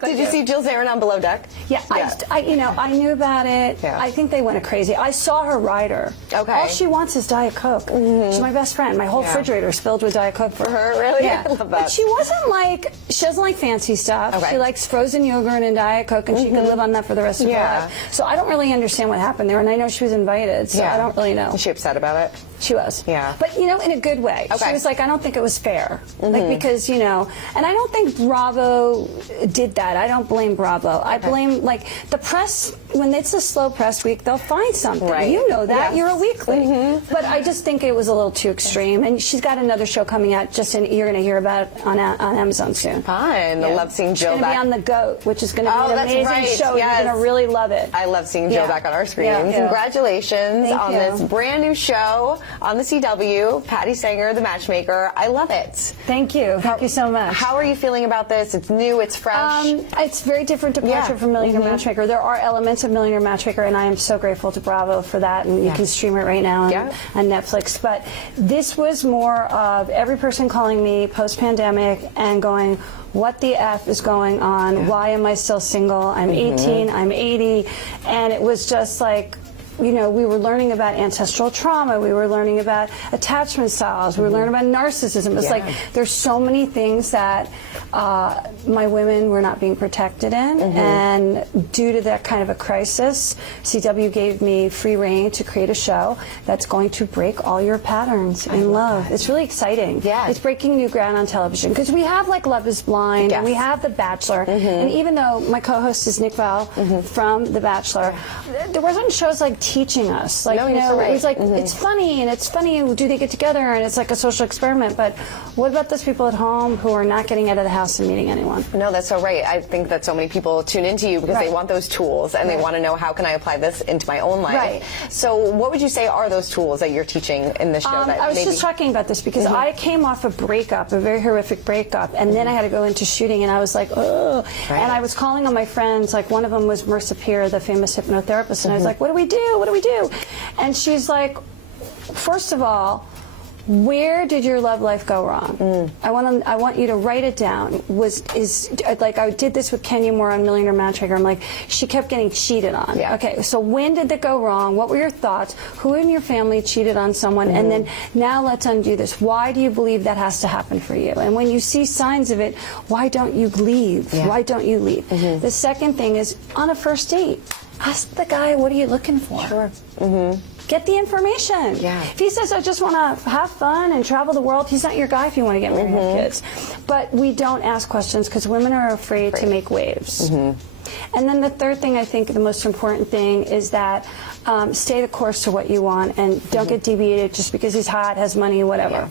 Did you see Jill Zarin on Below Deck? Yeah, I knew about it. Yeah. I think they went crazy. I saw her ride her. Okay. All she wants is Diet Coke. She's my best friend. My whole refrigerator is filled with Diet Coke for her. Really? Yeah. I love that. But she doesn't like fancy stuff. Okay. She likes frozen yogurt and Diet Coke, and she could live on that for the rest of her life. So I don't really understand what happened there, and I know she was invited, so I don't really know. Is she upset about it? She was. Yeah. But, in a good way. Okay. She was like, I don't think it was fair. Like, because, and I don't think Bravo did that. I don't blame Bravo. I blame, the press, when it's a slow press week, they'll find something. Right. You know that. Yes. You're a weekly. But I just think it was a little too extreme. And she's got another show coming out, you're going to hear about it on Amazon soon. Fun. I love seeing Jill back. It's going to be on The GOAT, which is going to be an amazing show. Yes. You're going to really love it. I love seeing Jill back on our screen. Congratulations on this brand new show on the CW, Patti Stanger, the matchmaker. I love it. Thank you. Thank you so much. How are you feeling about this? It's new, it's fresh. It's very different departure from Millionaire Matchmaker. There are elements of Millionaire Matchmaker, and I am so grateful to Bravo for that, and you can stream it right now on Netflix. But this was more of every person calling me post-pandemic and going, what the F is going on? Why am I still single? I'm 18, I'm 80, and it was just like, we were learning about ancestral trauma. We were learning about attachment styles. We were learning about narcissism. It's like there's so many things that my women were not being protected in, and due to that kind of a crisis, CW gave me free reign to create a show that's going to break all your patterns in love. It's really exciting. Yeah. It's breaking new ground on television because we have Love is Blind, and we have The Bachelor, and even though my co-host is Nick Val from The Bachelor, there wasn't shows teaching us. It was like, it's funny, and it's funny, do they get together, and it's like a social experiment, but what about those people at home who are not getting out of the house and meeting anyone? No, that's so right. I think that so many people tune into you because they want those tools, and they want to know, how can I apply this into my own life? Right. So what would you say are those tools that you're teaching in this show? I was just talking about this because I came off a breakup, a very horrific breakup, and then I had to go into shooting, and I was like, oh. And I was calling on my friends, one of them was Marissa Peer, the famous hypnotherapist, and I was like, what do we do? What do we do? And she's like, first of all, where did your love life go wrong? I want you to write it down. I did this with Kenya Moore on Millionaire Matchmaker. I'm like, she kept getting cheated on. Yeah. Okay, so when did that go wrong? What were your thoughts? Who in your family cheated on someone? And then now let's undo this. Why do you believe that has to happen for you? And when you see signs of it, why don't you leave? Yeah. Why don't you leave? The second thing is, on a first date, ask the guy, what are you looking for? Sure. Get the information. Yeah. If he says, I just want to have fun and travel the world, he's not your guy if you want to get married and have kids. But we don't ask questions because women are afraid to make waves. And then the third thing, I think the most important thing is that stay the course to what you want, and don't get deviated just because he's hot, has money, whatever.